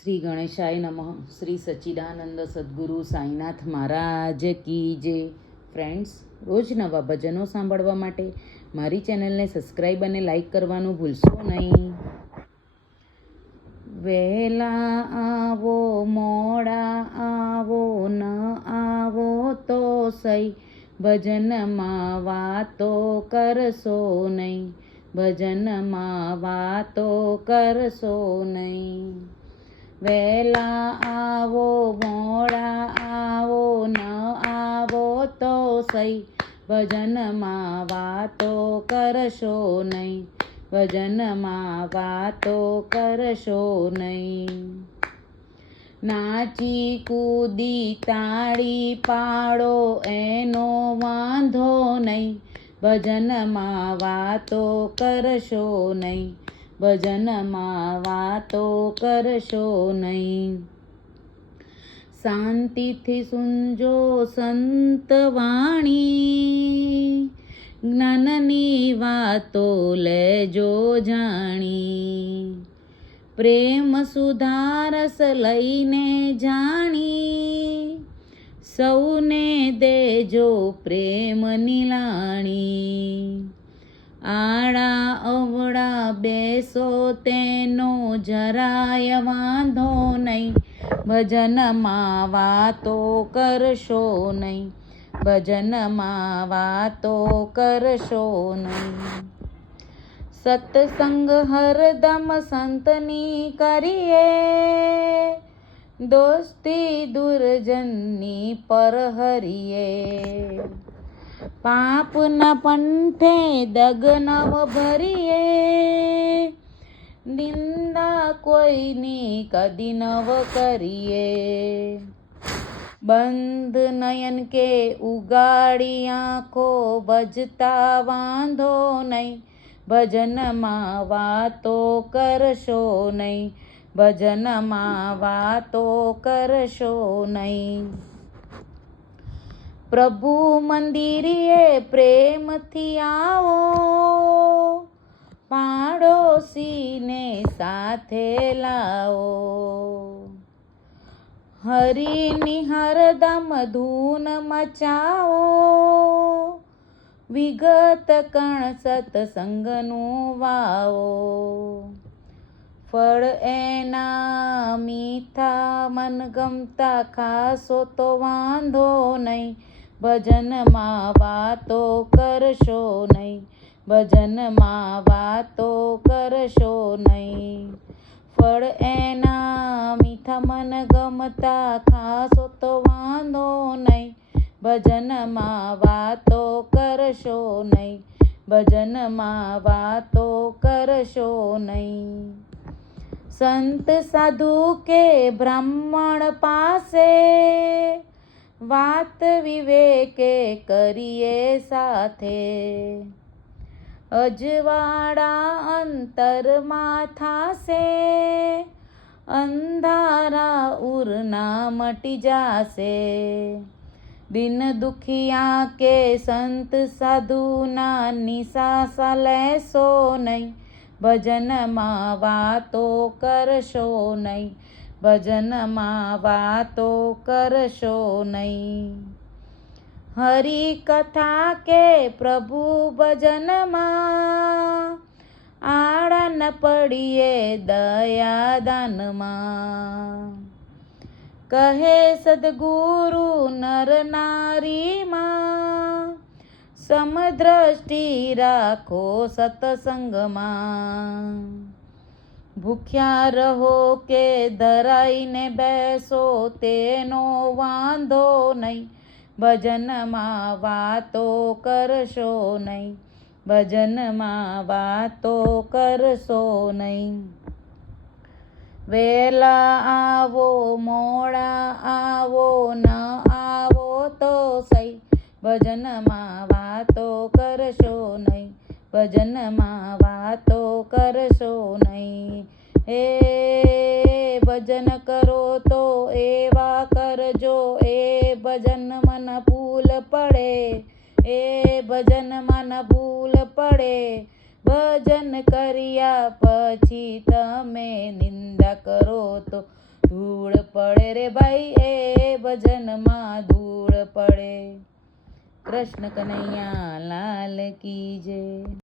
શ્રી ગણેશાય નમઃ. શ્રી સચ્ચિદાનંદ સદ્ગુરુ સાંઈનાથ મહારાજ કી જય. ફ્રેન્ડ્સ, રોજ નવા ભજનો સાંભળવા માટે મારી ચેનલને સબસ્ક્રાઈબ અને લાઈક કરવાનું ભૂલશો નહીં. વહેલા આવો મોડા આવો ન આવો તો સહી, ભજનમાં વાતો કરશો નહીં, ભજનમાં વાતો કરશો નહીં. વહેલા આવો મોડા આવો ન આવો તો સહી, ભજનમાં વાતો કરશો નહીં, ભજનમાં વાતો કરશો નહીં. નાચી કૂદી તાળી પાડો એનો વાંધો નહીં, ભજનમાં વાતો કરશો નહીં, ભજનમાં વાતો કરશો નહીં. શાંતિથી સુનજો સંત વાણી, જ્ઞાનની વાતો લેજો જાણી. પ્રેમ સુધારસ લઈને જાણી, સૌને દેજો પ્રેમની લાણી. આડા અવળા બેસો તેનો જરાય વાંધો નહીં, ભજનમાં વાતો કરશો નહીં, ભજનમાં વાતો કરશો નહીં. સત્સંગ હરદમ સંતની કરીએ, દોસ્તી દુર્જનની પર હરીએ. પાપના પંથે દગ નવ ભરીએ, નિંદા કોઈની કદી નવ કરીએ. બંધ નયન કે ઉગાડી આંખો, ભજતા વાંધો નહીં, ભજનમાં વાતો કરશો નહીં, ભજનમાં વાતો કરશો નહીં. પ્રભુ મંદિરે પ્રેમથી આવો, પાડોશીને સાથે લાવો. હરિની હરદમ ધૂન મચાવો, વિગત કણ સત્સંગનું વાવો. ફળ એના મીઠા મનગમતા ખાશો તો વાંધો નહીં, ભજનમાં વાતો કરશો નહીં, ભજનમાં વાતો કરશો નહીં. ફળ એના મીઠા મનગમતા ખાશો તો વાંધો નહીં, ભજનમાં વાતો કરશો નહીં, ભજનમાં વાતો કરશો નહીં. સંત સાધુ કે બ્રાહ્મણ પાસે, વાત વિવેકે કરીએ સાથે. અજવાળા અંતરમાં થાશે, અંધારા ઉરના મટી જાશે. દિન દુખિયા કે સંત સાધુના નિશાસા લેશો નહીં, ભજનમાં વાતો કરશો નહીં, ભજનમાં વાતો કરશો નહીં. હરિ કથા કે પ્રભુ ભજનમાં, આડા ન પડીએ દયાદાનમાં. કહે સદગુરુ નર નારીમાં, સમદ્રષ્ટિ રાખો સત્સંગમાં. ભૂખ્યા રહો કે ધરાઈને બેસો તેનો વાંધો નહીં, ભજનમાં વાતો કરશો નહીં, ભજનમાં વાતો કરશો નહીં. વહેલા આવો મોડા આવો ન આવો તો સહી, ભજનમાં વાતો કરશો નહીં, ભજનમાં વાતો કરશો નહીં. હે ભજન કરો તો એવા કરજો, એ ભજન મન ભૂલ પડે, એ ભજન મન ભૂલ પડે. ભજન કર્યા પછી તમે નિંદા કરો તો ધૂળ પડે રે ભાઈ એ ભજનમાં ધૂળ પડે. કૃષ્ણ કનૈયા લાલ કી જય.